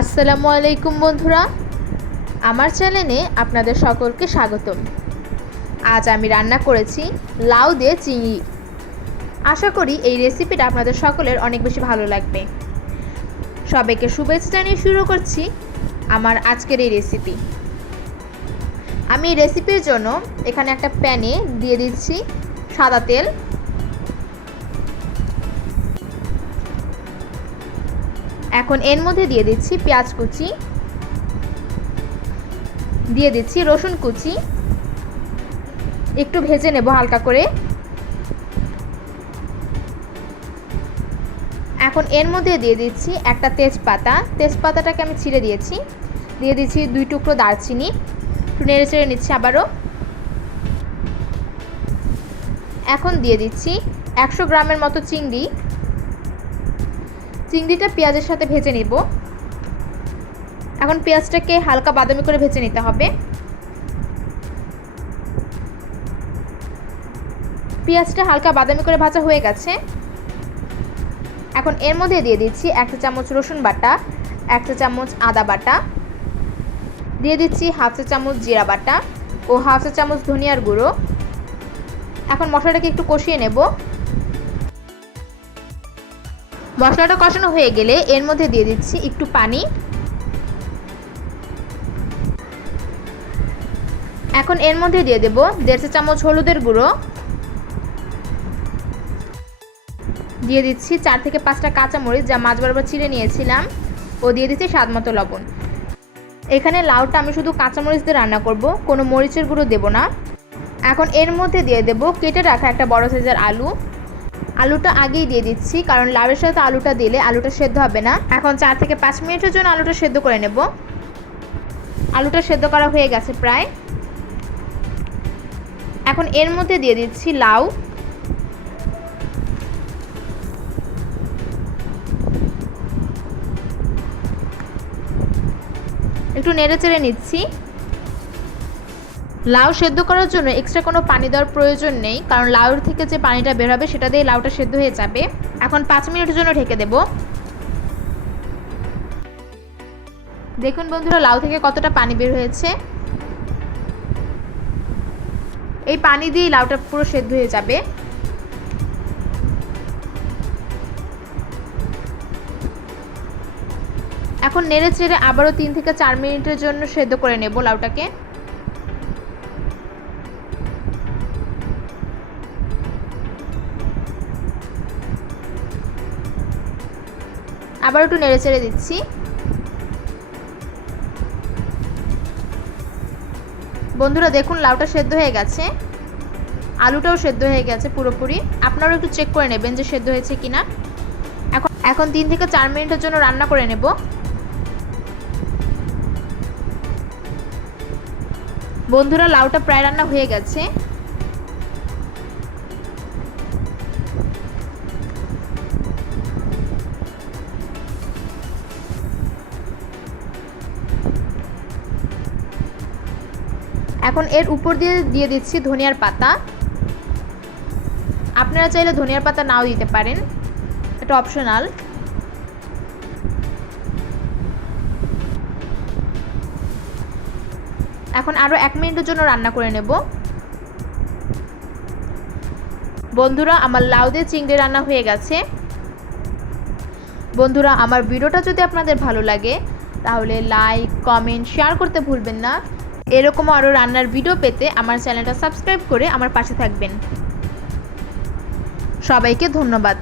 আসসালামু আলাইকুম বন্ধুরা। আমার চ্যানেলে আপনাদের সকলকে স্বাগতম। আজ আমি রান্না করেছি লাউ দিয়ে চিংড়ি। আশা করি এই রেসিপিটা আপনাদের সকলের অনেক বেশি ভালো লাগবে। সবাইকে শুভেচ্ছা জানিয়ে শুরু করছি আমার আজকের এই রেসিপি। আমি রেসিপির জন্য এখানে একটা প্যানে দিয়ে দিচ্ছি সাদা তেল এখন এর মধ্যে দিয়ে দিচ্ছি পেঁয়াজ কুচি, দিয়ে দিচ্ছি রসুন কুচি। একটু ভেজে নেব হালকা করে। এখন এর মধ্যে দিয়ে দিচ্ছি একটা তেজপাতা। তেজপাতাটাকে আমি ছিঁড়ে দিয়েছি। দিয়ে দিচ্ছি দুই টুকরো দারচিনি। একটু নেড়ে চেড়ে নিচ্ছি আবারও। এখন দিয়ে দিচ্ছি একশো গ্রামের মতো চিংড়ি। চিংড়িটা পেঁয়াজের সাথে ভেজে নিব। এখন পেঁয়াজটাকে হালকা বাদামি করে ভেজে নিতে হবে। পেঁয়াজটা হালকা বাদামি করে ভাজা হয়ে গেছে। এখন এর মধ্যে দিয়ে দিচ্ছি একটা চামচ রসুন বাটা একটা চামচ আদা বাটা। দিয়ে দিচ্ছি হাফ চা চামচ জিরা বাটা ও হাফ চা চামচ ধনিয়ার গুঁড়ো। এখন মশলাটাকে একটু কষিয়ে নেব। মশলাটা কষানো হয়ে গেলে এর মধ্যে দিয়ে দিচ্ছি একটু পানি। এখন এর মধ্যে দিয়ে দেব দেড় চা চামচ হলুদের গুঁড়ো। দিয়ে দিচ্ছি চার থেকে পাঁচটা কাঁচামরিচ যা মাছ বরাবর চিড়ে নিয়েছিলাম। ও দিয়ে দিচ্ছি স্বাদ মতো লবণ। এখানে লাউটা আমি শুধু কাঁচামরিচ দিয়ে রান্না করব, কোনো মরিচের গুঁড়ো দেব না। এখন এর মধ্যে দিয়ে দেব কেটে রাখা একটা বড় সাইজের আলু। আলুটা আগেই দিয়ে দিচ্ছি, কারণ লাউয়ের সাথে আলুটা দিলে আলুটা সেদ্ধ হবে না। এখন চার থেকে পাঁচ মিনিটের জন্য আলুটা সেদ্ধ করে নেব। আলুটা সেদ্ধ করা হয়ে গেছে প্রায়। এখন এর মধ্যে দিয়ে দিচ্ছি লাউ। একটু নেড়ে চেড়ে নিচ্ছি। লাউ সেদ্ধ করার জন্য এক্সট্রা কোনো পানি দেওয়ার প্রয়োজন নেই, কারণ লাউর থেকে যে পানিটা বের হবে সেটা দিয়ে লাউটা সেদ্ধ হয়ে যাবে। এখন পাঁচ মিনিটের জন্য ঢেকে দেব। দেখুন বন্ধুরা, লাউ থেকে কতটা পানি বের হয়েছে। এই পানি দিয়ে লাউটা পুরো সেদ্ধ হয়ে যাবে। এখন নেড়ে চেড়ে আবারও তিন থেকে চার মিনিটের জন্য সেদ্ধ করে নেব লাউটাকে। আবার একটু নেড়ে চেড়ে দিচ্ছি। বন্ধুরা, দেখুন, লাউটা সেদ্ধ হয়ে গেছে। আলুটাও সেদ্ধ হয়ে গেছে পুরোপুরি। আপনারাও একটু চেক করে নেবেন যে সেদ্ধ হয়েছে কিনা। এখন এখন তিন থেকে চার মিনিটের জন্য রান্না করে নেব। বন্ধুরা, লাউটা প্রায় রান্না হয়ে গেছে। এখন এর উপর দিয়ে দিয়ে দিচ্ছি ধনিয়ার পাতা। আপনারা চাইলে ধনিয়ার পাতা নাও দিতে পারেন। এটা অপশনাল এখন আরও এক মিনিটের জন্য রান্না করে নেব। বন্ধুরা, আমার লাউ দিয়ে চিংড়ি রান্না হয়ে গেছে। বন্ধুরা, আমার ভিডিওটা যদি আপনাদের ভালো লাগে, তাহলে লাইক কমেন্ট শেয়ার করতে ভুলবেন না। এরকম আরও রান্নার ভিডিও পেতে আমার চ্যানেলটা সাবস্ক্রাইব করে আমার পাশে থাকবেন। সবাইকে ধন্যবাদ।